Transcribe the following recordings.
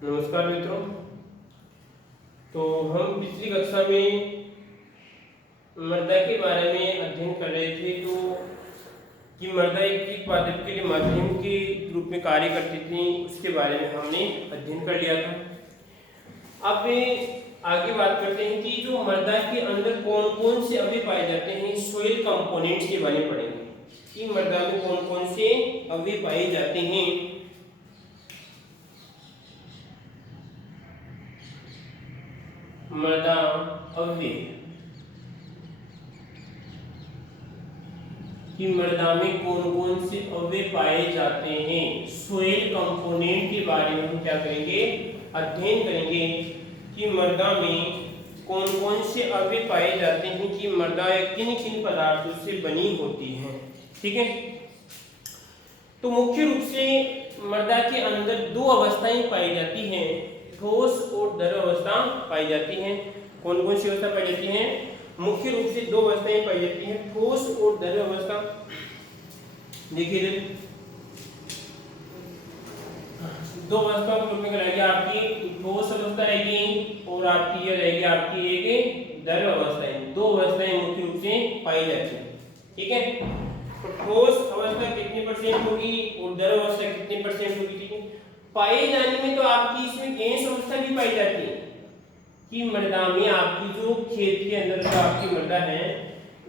नमस्कार मित्रों। तो हम पिछली कक्षा में मृदा के बारे में अध्ययन कर रहे थे। तो कि मृदा एक पादप के लिए माध्यम के रूप में कार्य करती थी, उसके बारे में हमने अध्ययन कर लिया था। अब आगे बात करते हैं कि जो मृदा के अंदर कौन कौन से अवयव पाए जाते हैं, सोइल कंपोनेंट्स के बारे में पढ़ेंगे कि मृदा में कौन कौन से अवयव पाए जाते हैं। मृदा अवयव कि मृदा में कौन कौन से अवयव पाए जाते हैं, सोइल कंपोनेंट के बारे में हम क्या करेंगे, अध्ययन करेंगे कि मृदा में कौन कौन से अवयव पाए जाते हैं, कि मृदा किन किन पदार्थों से बनी होती है। ठीक है, तो मुख्य रूप से मृदा के अंदर दो अवस्थाएं पाई जाती हैं, ठोस और द्रव अवस्था पाई जाती हैं। कौन कौन सी अवस्था पाई जाती हैं? मुख्य रूप से दो अवस्थाएं पाई जाती हैं, ठोस और द्रव अवस्था। देखिए दो अवस्थाओं के रूप में रहेगी, आपकी ठोस अवस्था रहेगी और आपकी ये रहेगी आपकी एक द्रव अवस्था। दो अवस्थाएं मुख्य रूप से पाई जाती हैं। ठीक है, तो ठोस अवस्था कितनी परसेंट होगी और द्रव अवस्था कितनी परसेंट होगी। ठीक है, पाए जाने में तो आपकी इसमें गैस अवस्था भी पाई जाती है कि मृदा में आपकी जो खेत के अंदर जो आपकी मृदा है,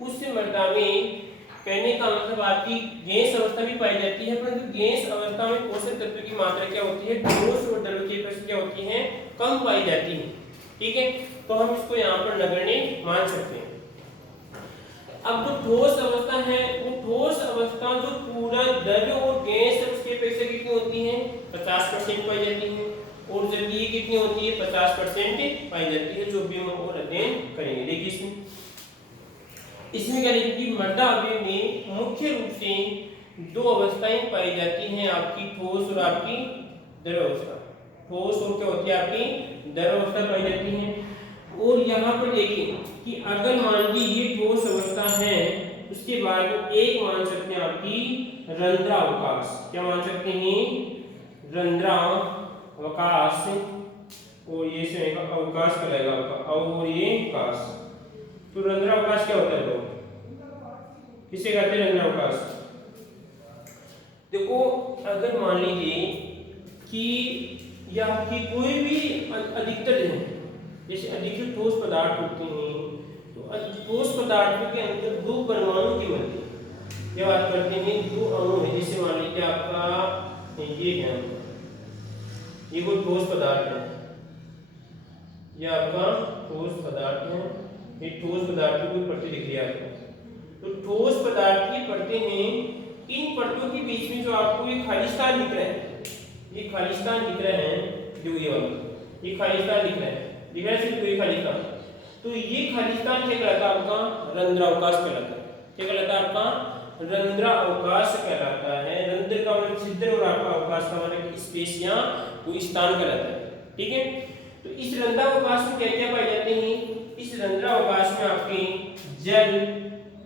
उस मृदा में कहने का मतलब आपकी गैस अवस्था भी पाई जाती है, परंतु गैस अवस्था में पोषक तत्व की मात्रा क्या होती है, ठोस और द्रव की अपेक्षा क्या होती है, कम पाई जाती है। ठीक है, तो हम इसको यहाँ पर नगण्य मान सकते हैं। अब जो ठोस अवस्था है, वो ठोस अवस्था जो पूरा द्रव और गैस उसकी अपेक्षा कितनी होती है, 50% पाई जाती है, और जब ये कितनी होती है, 50% पाई जाती है, जो भी हम और अध्ययन करेंगे। देखिए इसमें क्या लिखा कि मृदा अवयव में मुख्य रूप से दो अवस्थाएं पाई जाती हैं, आपकी ठोस और आपकी द्रव अवस्था। ठोस और क्या होती है, आपकी द्रव अवस्था पाई जाती है। और यहाँ पर देखिए कि अगर मान ली ये ठोस अवस्था है, उसके बाद एक मान सकते हैं आपकी रंध्रावकाश। क्या मान सकते हैं? रंध्रावकाश, और ये से अवकाश कराएगा आपका, और ये अवकाश। तो रंध्रावकाश क्या होता है लोग, किसे कहते हैं रंध्रावकाश? देखो अगर मान लीजिए कि यह आपकी कोई भी अधिकतर है, जैसे अधिकतर ठोस पदार्थ होते हैं, तो ठोस पदार्थों के अंदर दो परमाणु की बनती है। ये बात करते हैं दो अणु है, जैसे मान लीजिए आपका ये है, ये कोई ठोस पदार्थ है, ये आपका ठोस पदार्थ है, ये ठोस पदार्थ की कोई परतें दिख रही है आपको। तो ठोस पदार्थ की परतें हैं, इन परतों के बीच में जो आपको ये खालिस्तान दिख रहा है, ये खालिस्तान दिख रहा है, जो ये वाला ये खालिस्तान दिख रहा है, दिख रहा है सिर्फ ये खालिस्तान। तो ये खालिस्तान क्या कहलाता है आपका? रंध्रावकाश कहलाता है। क्या कहलाता है आपका? रंध्रावकाश कहलाता है। रंध्र का मतलब छिद्र और आपका अवकाश का मतलब स्पेस या कोई स्थान कहलाता है। ठीक है, तो इस रंध्रावकाश में क्या क्या पाए जाते हैं? इस रंध्रावकाश में आपके जल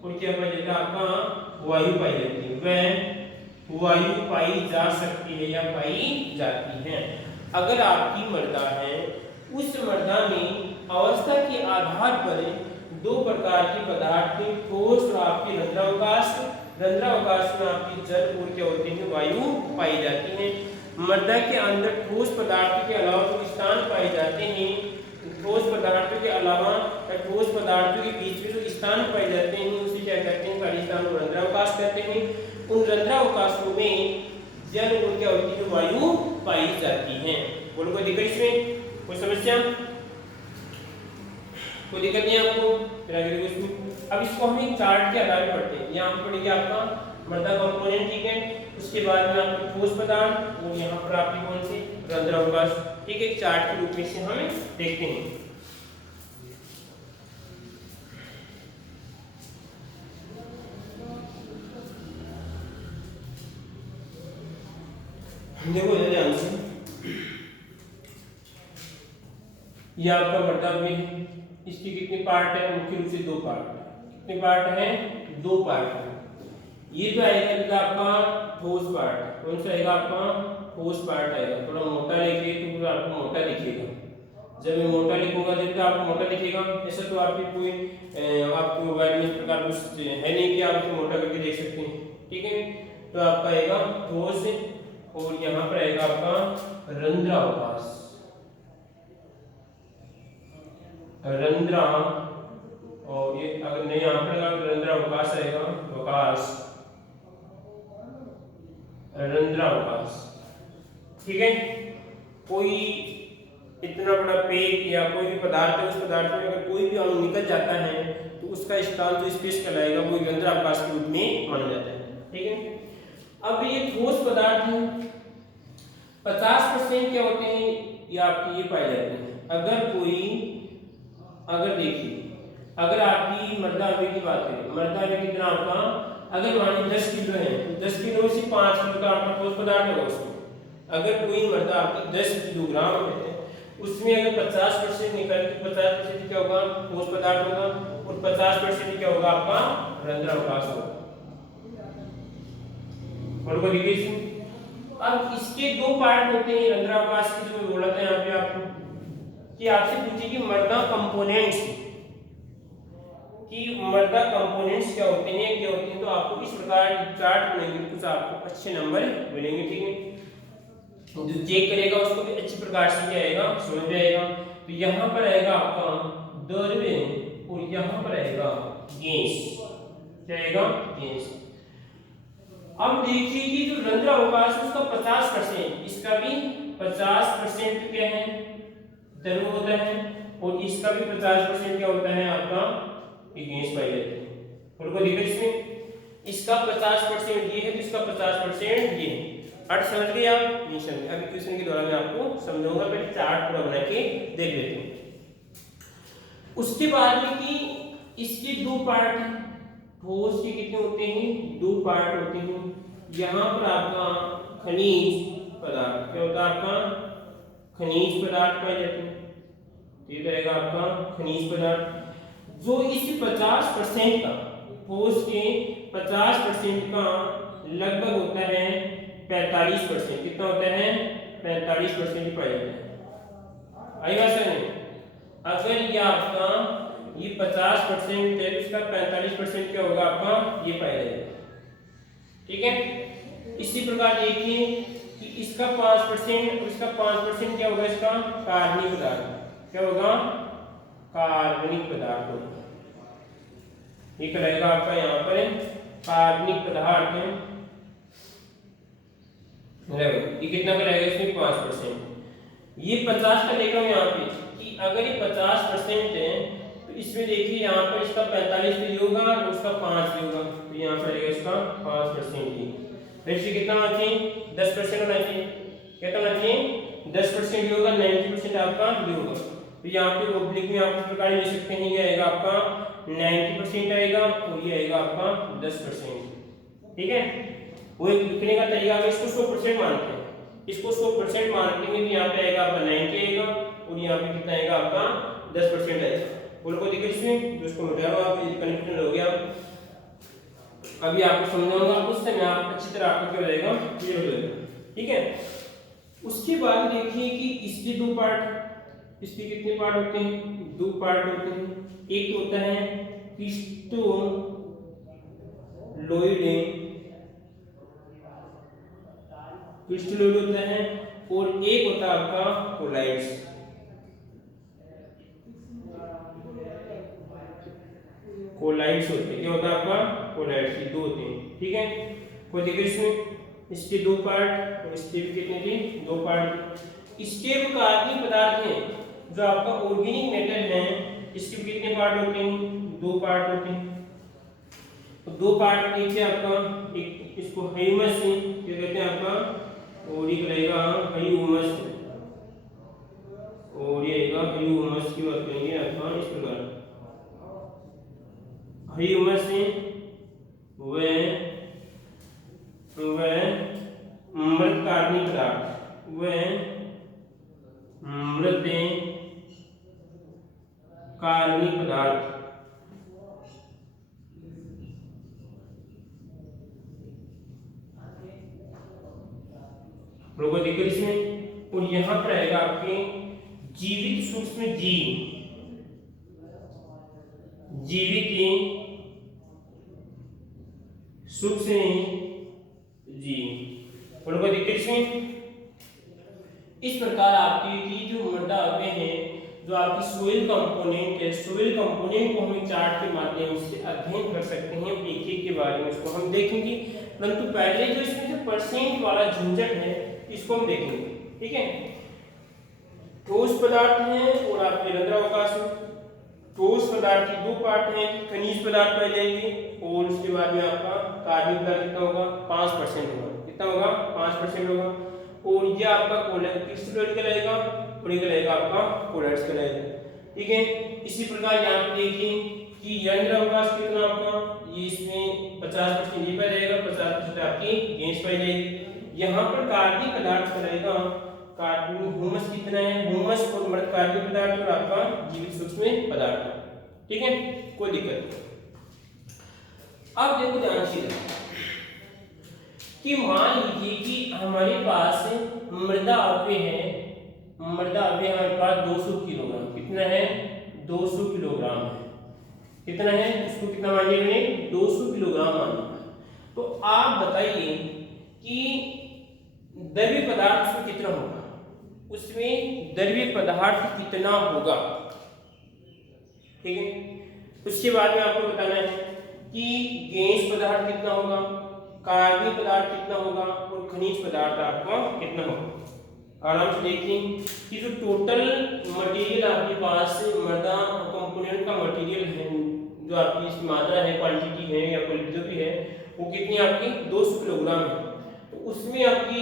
और क्या पाई जाता है, आपका वायु पाई जाती है। वह वायु पाई जा सकती है या पाई जाती है। अगर आपकी मृदा है, उस मृदा में अवस्था के आधार पर दो प्रकार के पदार्थ, ठोस और आपके रंध्रावकाश। रंध्रावकाश में आपकी जल और क्या होते हैं, वायु पाई जाती है। मृदा के अंदर ठोस पदार्थ के अलावा जो स्थान पाए जाते हैं, ठोस पदार्थों के अलावा या ठोस पदार्थों के बीच में जो स्थान पाए जाते हैं, उसे क्या कहते हैं, खालिस्तान और रंध्रावकाश कहते हैं। उन रंध्रावकाशों में जल और क्या होती है, वायु पाई जाती है। बोलो कोई दिक्कत इसमें, कोई समस्या, कोई दिक्कत नहीं आपको? अब इसको हम एक चार्ट के आधार पर पढ़ते हैं। यहाँ पर पढ़ेंगे आपका मृदा कंपोनेंट, ठीक है, उसके बाद में आपके ठोस पदार्थ, और यहाँ पर आपकी कौन सी, रंध्रावकाश। ठीक है, चार्ट के रूप में से हम देखते हैं। देखो ध्यान से, ये आपका मृदा में इसके कितने पार्ट है? मुख्य रूप से दो पार्ट। कितने पार्ट हैं? दो पार्ट है। ये तो आएगा आपका ठोस पार्ट, कौन सा आएगा आपका? ठोस पार्ट आएगा। थोड़ा मोटा लिखिए तो पूरा आपको मोटा दिखेगा। जब मैं मोटा लिखूंगा जब आपको मोटा दिखेगा। ऐसा तो आपकी कोई आपके मोबाइल में इस प्रकार कुछ है नहीं कि आप इसे मोटा करके देख सकते हैं। ठीक है, तो आपका आएगा ठोस और यहाँ पर आएगा आपका रंध्रावकाश। रंध्रा और ये अगर नहीं यहाँ पर रंध्रावकाश आएगा अवकाश, रंध्रावकाश। ठीक है, कोई इतना बड़ा पेड़ या कोई भी पदार्थ है, उस पदार्थ में अगर कोई भी अणु निकल जाता है तो उसका स्थान जो स्पेस कहलाएगा वो रंध्रावकाश के रूप में माना जाता है। ठीक है, अब ये ठोस पदार्थ है 50% क्या होते हैं ये आपके ये पाए जाते हैं। अगर देखिए अगर आपकी मृदा अवयव की बात करें, मृदा अवयव कितना आपका अगर मान लीजिए 10 किलो है तो 10 किलो में से 5 किलो का आपका ठोस पदार्थ होगा उसमें। अगर कोई मृदा आपकी 10 किलोग्राम है उसमें अगर 50% निकल के 50% क्या होगा ठोस पदार्थ होगा और 50% क्या होगा आपका रंध्रावकाश होगा। और को देखिए अब इसके दो पार्ट होते हैं रंध्रावकाश के, जो बोला था यहाँ पे आपको कि आपसे पूछे कि मृदा कंपोनेंट्स क्या होते हैं, तो आपको इस प्रकार चार्ट बनेंगे, कुछ आपको अच्छे नंबर मिलेंगे। ठीक है, जो चेक करेगा उसको भी अच्छी प्रकार से क्या आएगा समझ में आएगा। तो यहाँ पर आएगा आपका द्रव्य और यहाँ पर आएगा गैस, क्या आएगा गैस। अब देखिए कि जो रंध्रावकाश उसका 50%, इसका भी 50% क्या है द्रव्य होता है और इसका भी 50% क्या होता है आपका ये गैस पाई जाती है। उनको देखो इसमें इसका 50% ये है तो इसका 50% ये है। अर्थ समझ गए आप? नहीं समझे? अभी क्वेश्चन के दौरान मैं आपको समझाऊंगा, पहले चार्ट पूरा बना के देख लेते हैं। उसके बाद में कि इसके दो पार्ट ठोस के कितने होते हैं, दो पार्ट होते हैं। यहाँ पर आपका खनिज पदार्थ क्या होता है, आपका खनिज पदार्थ पाए जाते हैं। ये रहेगा आपका खनिज पदार्थ जो इस 50% का ठोस के 50% का लगभग होता है 45%। कितना होता है 45% पाया जाता है। आई बात समझ में? अगर ये आपका ये 50% है इसका 45% क्या होगा आपका ये पाया जाएगा। ठीक है, इसी प्रकार देखिए कि इसका 5% और इसका 5% क्या होगा, इसका कार्बनिक पदार्थ क्या होगा, कार्बनिक पदार्थ होगा। ये रहेगा आपका यहाँ पर कार्बनिक पदार्थ है, ये कितना का रहेगा इसमें 5%। ये 50 का देख रहा हूँ यहाँ पे कि अगर ये 50% है तो इसमें देखिए यहाँ पर इसका 45 भी होगा और उसका 5 भी होगा, तो यहाँ पर रहेगा इसका 5% ही। वैसे कितना होना चाहिए 10% होना चाहिए। कितना होना चाहिए 10% होगा, 90% आपका भी होगा। तो यहाँ पे ऑब्लिक में आप इस प्रकार ले सकते हैं, ये आएगा आपका 90% आएगा और ये आएगा आपका 10%। ठीक है, वो एक लिखने का तरीका है, इसको 100% मानते हैं, इसको 100% मानते हैं तो यहाँ पे आएगा आपका 90 आएगा और यहाँ पे कितना आएगा आपका 10% आएगा। बोल को देखिए इसमें तो इसको मिटा लो आप, ये कनेक्शन हो गया। अभी आपको समझाऊंगा, उस समय आप अच्छी तरह आपको क्या हो जाएगा क्लियर हो जाएगा। ठीक है, उसके बाद देखिए कि इसके दो पार्ट, इसके कितने पार्ट होते हैं, दो पार्ट होते हैं। एक होता है क्रिस्टलोइड होता है और एक होता है आपका कोलाइड्स। कोलाइड्स होते हैं, क्या होता है आपका कोलाइड्स, ये दो होते हैं। ठीक है, कोई देखिए इसमें इसके दो पार्ट और इसके भी कितने थे दो पार्ट। इसके भी कार्बनिक पदार्थ हैं जो आपका ऑर्गेनिक मैटर है, इसके भी कितने पार्ट होते हैं दो पार्ट होते हैं। तो दो पार्ट नीचे आपका एक इसको ह्यूमस क्या कहते हैं आपका, और एक रहेगा ह्यूमस और ये रहेगा ह्यूमस की बात करेंगे आपका इस प्रकार। ह्यूमस वह मृत कार्बनिक पदार्थ, वह मृत कार्बनिक पदार्थ कोई दिक्कत इसमें। और यहाँ पर आएगा आपके जीवित सूक्ष्म जीव, जीवित सूक्ष्म जीव, कोई दिक्कत इसमें। इस प्रकार आपकी जो मृदा अवयव है, जो आपकी सोइल कंपोनेंट है, सोइल कंपोनेंट को हम चार्ट के माध्यम से अध्ययन कर सकते हैं। एक एक के बारे में उसको हम देखेंगे, परंतु पहले जो इसमें जो परसेंट वाला झंझट है इसको हम देखेंगे। ठीक है, ठोस पदार्थ है और आपके रंध्रावकाश है। ठोस पदार्थ की दो पार्ट हैं, खनिज पदार्थ पहले लेंगे और उसके बाद में आपका कार्बनिक पदार्थ कितना होगा 5% होगा। कितना होगा 5% होगा। और ये आपका क्रिस्टलोइड कहलाएगा और ये कहलाएगा आपका कोलाइड्स कहलाएगा। ठीक है, इसी प्रकार यहाँ पे देखिए कि रंध्रावकाश कितना आपका, ये इसमें 50% ये पाया जाएगा, 50% आपकी गैस पाई जाएगी। यहाँ पर कार्बनिक पदार्थ कहलाएगा, कार्बनिक ह्यूमस कितना है, ह्यूमस और मृत कार्बनिक पदार्थ और आपका जीवित सूक्ष्म पदार्थ। ठीक है, कोई दिक्कत नहीं। अब देखो ध्यान से कि मान लीजिए कि हमारे पास मृदा अवयव है, मृदा अवयव हमारे पास 200 किलोग्राम, कितना है 200 किलोग्राम है। कितना है, इसको कितना मान लिया मैंने 200 किलोग्राम मान लिया। तो आप बताइए कि द्रव्य पदार्थ उसमें कितना होगा, उसमें द्रव्य पदार्थ कितना होगा। ठीक है, उसके बाद में आपको बताना है कि गैस पदार्थ कितना होगा, कार्बनिक पदार्थ कितना होगा और खनिज पदार्थ आपका कितना होगा। आराम से देखिए कि जो टोटल मटेरियल आपके पास मृदा कंपोनेंट का मटेरियल है, जो आपकी इसकी मात्रा है, क्वांटिटी है या क्वालिटी जो भी है, वो कितनी आपकी 200 किलोग्राम है। तो उसमें आपकी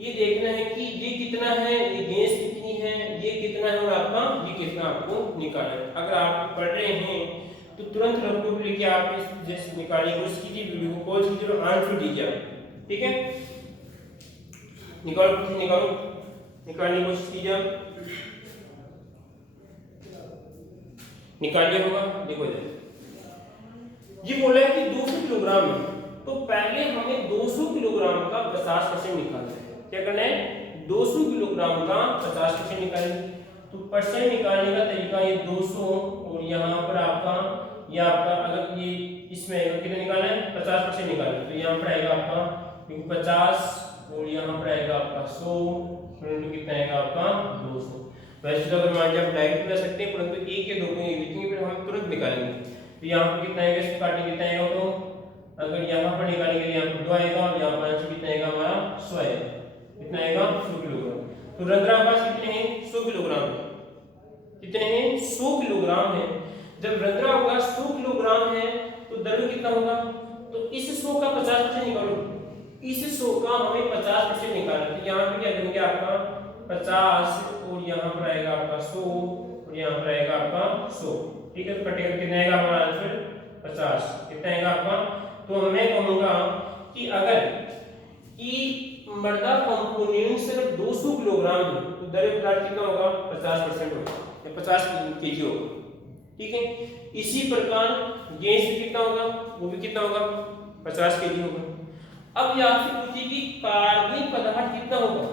ये देखना है कि ये कितना है, ये गैस कितनी है, ये कितना है और आपका ये कितना आपको निकालना है। अगर आप पढ़ रहे हैं तो तुरंत लैपटॉप लेके आप इस जैसे निकालने की कोशिश कीजिए, वीडियो को पॉज कीजिए और आंसर दीजिए। ठीक है, निकालो निकालो, निकालने की कोशिश कीजिए, निकालिए होगा। देखो ये बोला है कि 200 किलोग्राम है, तो पहले हमें 200 किलोग्राम का 50% निकालना है। क्या करना है, 200 किलोग्राम का 50% निकालेंगे। तो परसेंट निकालने का तरीका ये 200 और यहाँ पर आपका या आपका अगर ये इसमें कितना निकालना है 50% निकालना है, तो यहाँ पर आएगा आपका 50 और यहाँ पर आएगा आपका 100, परंतु कितना आएगा आपका 200। वैसे तो अगर मान लीजिए आप डायरेक्ट कर सकते हैं, परंतु एक या दो को लिखेंगे फिर हम तुरंत निकालेंगे। तो यहाँ पर कितना आएगा, इसको काटेंगे कितना आएगा, तो अगर यहाँ पर निकालेंगे यहाँ पर 2 आएगा और यहाँ पर आंसर कितना आएगा हमारा 100 आएगा। कितना आएगा 100 किलोग्राम। तो रंध्रावकाश कितने हैं 100 किलोग्राम। कितने हैं 100 किलोग्राम है। जब रंध्रावकाश 100 किलोग्राम है तो द्रव्य कितना होगा, तो इस 100 का 50% निकालो, इस 100 का हमें 50% निकालना है। तो यहाँ पे क्या करेंगे आपका 50 और यहाँ पर आएगा आपका 100 और यहाँ पर आएगा आपका 100। ठीक है, तो कटेगा कितना आएगा हमारा आंसर 50। कितना आएगा आपका, तो मैं कहूँगा कि अगर कि मृदा कंपोनेंट सिर्फ 200 किलोग्राम है तो द्रव्य पदार्थ कितना होगा 50% होगा या 50 केजी होगा। ठीक है, इसी प्रकार गैस कितना होगा, वो भी कितना होगा 50 केजी होगा। अब ये आपसे पूछिए कि कार्बनिक पदार्थ कितना होगा,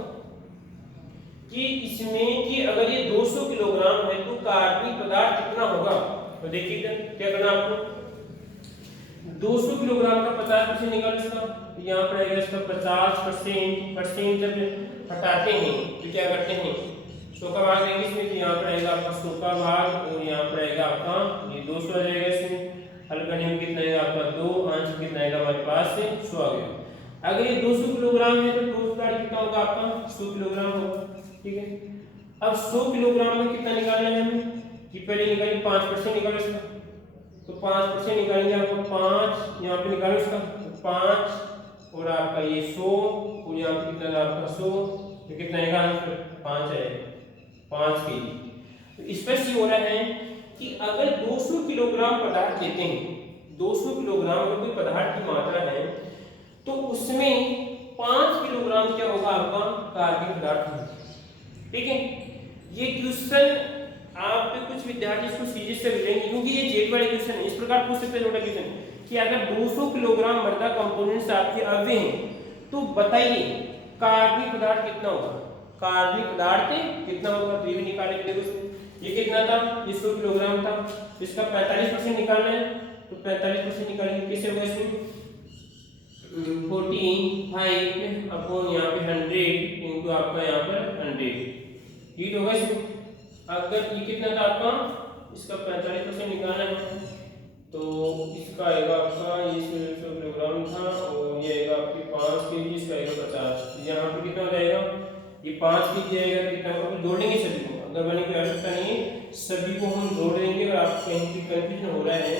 कि इसमें कि अगर ये 200 किलोग्राम है तो कार्बनिक पदार्थ कितना होगा। तो देखिए क्या करना आपको, 200 किलोग्राम का 50% निकाल इसका, तो यहाँ पर आएगा इसका 50%। जब हटाते हैं तो क्या करते हैं 100 का भाग लेंगे इसमें, तो यहाँ पर आएगा आपका 100 का भाग और यहाँ पर आएगा आपका ये 200 आ जाएगा। इसमें हल करने में कितना आएगा आपका 2, आंसर कितना आएगा हमारे पास से 100 आ गया। अगर ये 200 किलोग्राम है तो ठोस पदार्थ कितना होगा आपका 100 किलोग्राम होगा। ठीक है, अब 100 किलोग्राम में कितना निकालना है हमें, कि पहले निकालिए 5% निकालो इसका, तो 5% निकालेंगे आपको 5, यहाँ पे निकालो इसका 5 और आपका ये 100 और यहाँ पे कितना आपका 100, तो कितना आएगा आंसर 5 आएगा, 5 केजी। तो स्पष्ट ये हो रहा है कि अगर 200 किलोग्राम पदार्थ लेते हैं, 200 किलोग्राम अगर कोई पदार्थ की मात्रा है तो उसमें 5 किलोग्राम क्या होगा आपका कार्बनिक पदार्थ है। ठीक है, ये क्वेश्चन आप कुछ विद्यार्थी इसको सीधे से मिलेंगे क्योंकि ये जेट वाले क्वेश्चन है। इस प्रकार पूछ सकते हैं छोटा क्वेश्चन कि अगर 200 किलोग्राम मृदा कंपोनेंट्स आपके अवयव हैं तो बताइए कार्बनिक पदार्थ कितना होगा, कार्बनिक पदार्थ कितना होगा, तो ये भी निकालेंगे। देखो ये कितना था, ये 100 किलोग्राम था, इसका 45% निकालना है, तो 45% निकालेंगे। कैसे होगा इसमें 45 अपॉन यहाँ पे 100 इंटू आपका यहाँ पर 100, ये तो होगा इसमें। अगर ये कितना था आपका, इसका 45% निकालना है, तो इसका आएगा आपका ये 100 किलोग्राम था, और ये आएगा आपकी 5 केजी, इसका आएगा 50। यहाँ पर कितना हो जाएगा, ये 5 केजी आएगा, कितना होगा, जोड़ेंगे सभी को, अगर बनने की आवश्यकता नहीं है, सभी को हम जोड़ देंगे। और आप कहीं भी कंफ्यूजन हो रहा है,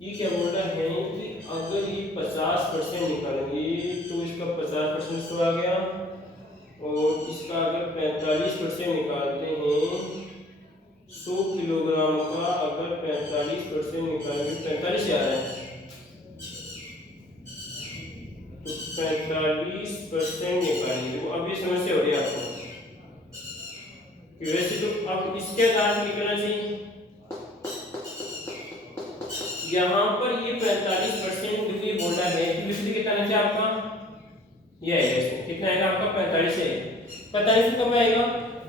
ये क्या बोल रहा है कि अगर ये 50% निकालेंगे तो इसका 50% तो आ गया, और इसका अगर 45% निकालते हैं 100 किलोग्राम का, अगर 45% निकालेंगे 45 आ रहा है, तो 45% निकालेंगे। तो अब ये समस्या हो रही है आपको कि वैसे तो अब इसके आधार पर निकलना चाहिए, यहाँ पर ये 45% जो ये बोल रहा है कि विपरीत कितना है आपका, ये आएगा, इसमें कितना आएगा आपका 45 है। 45 कब आएगा,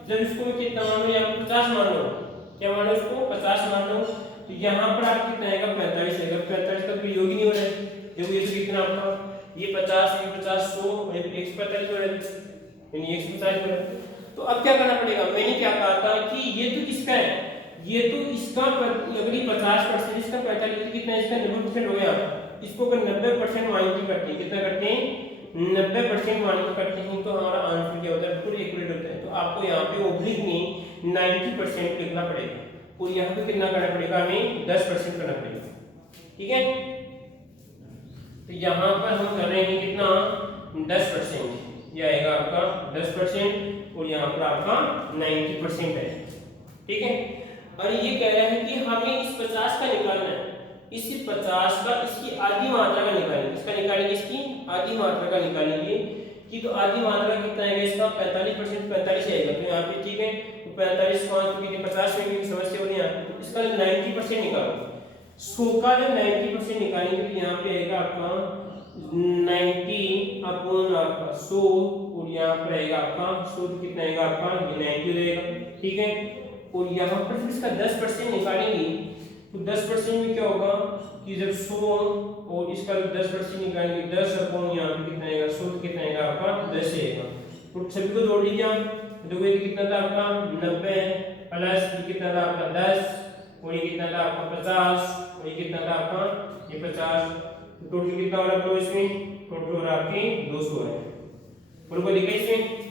जब इसको मैं कितना मान लो, यहाँ 50 मान लो, क्या मान लो इसको 50 मान लो, तो यहाँ पर आप कितना आएगा 45 आएगा। 45 का कोई योग ही नहीं हो रहा है, देखो ये तो कितना आपका, ये 50 ये 50 100 145 हो रहा है, यानी 150 हो रहा है। तो अब क्या करना पड़ेगा, मैंने क्या कहा था कि ये तो किसका है, ये तो इसका अगर ये 50% इसका 45 कितना है, इसका 90% हो गया। इसको अगर 90% माइनस करते हैं, कितना करते हैं 90% माइनस करते हैं, तो हमारा आंसर क्या होता है, बिल्कुल एक्यूरेट होता है। तो आपको यहाँ पे ओब्लिक में 90% लिखना पड़ेगा, और यहाँ पे कितना करना पड़ेगा, हमें 10% करना पड़ेगा, ठीक है। तो यहाँ पर हम कर रहे हैं कितना 10%, ये आएगा आपका 10%, और यहाँ पर आपका 90% है, ठीक है। और ये कह रहा है कि हमें इस 50 का निकालना है, इस 50 का इसकी आधी मात्रा का निकालेंगे, इसका निकालेंगे, इसकी आधी मात्रा का निकालेंगे, कि तो आधी मात्रा कितना आएगा इसका 45%, 45 आएगा, तो यहाँ पे ठीक है, तो 45 5 कितने 50 में की समस्या हो रही है, तो इसका 90% निकालो। 100 का जब 90% निकालेंगे तो यहाँ पे आएगा आपका 90 अपॉन आपका 100, और यहाँ पर आएगा आपका 100 तो कितना आएगा आपका ये 90 हो जाएगा, ठीक है। और यहाँ पर फिर इसका 10% निकालेंगे, तो 10% में क्या होगा कि जब 100 और इसका 10% निकालेंगे, 10 अपॉन यहाँ पे कितना आएगा 100, तो कितना आएगा आपका 10 आएगा। तो सभी को जोड़ लीजिए आप, देखो ये कितना था आपका 90 प्लस ये कितना था आपका 10, और ये कितना था आपका 50, और ये कितना था आपका ये 50, तो टोटल कितना हो रहा है इसमें, टोटल हो रहा है आपके 200 है। और कोई दिक्कत इसमें,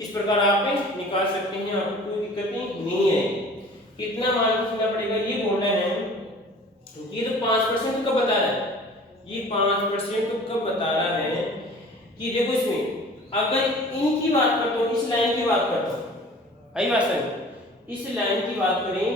इस प्रकार आप निकाल सकते हैं, आपको कोई दिक्कत नहीं है। कितना मान रखना पड़ेगा, ये बोलना है ये तो 5% कब बता रहा है, ये 5% तो कब बता रहा है कि देखो इसमें अगर इनकी बात करता हूँ, इस लाइन की बात करता हूँ, आई बात समझ, इस लाइन की बात करें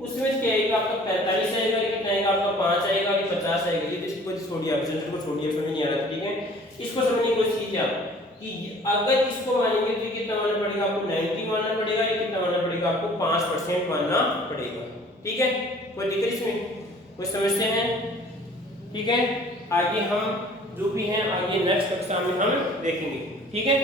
उसमें क्या आएगा आपका 45 आएगा, कितना आएगा आपका 5 आएगा कि 50 आएगा, ये तो इसको छोड़िए, आप सेंटर को छोड़िए, समझ नहीं आ रहा, ठीक है। इसको समझने की कोशिश कीजिए आप कि अगर इसको मानेंगे तो कितना मानना पड़ेगा आपको 90 मानना पड़ेगा, या कितना मानना पड़ेगा आपको 5% मानना पड़ेगा, ठीक है। कोई दिक्कत इसमें, कोई समस्या है, ठीक है। आगे हम जो भी हैं आगे नेक्स्ट कक्षा में हम देखेंगे, ठीक है।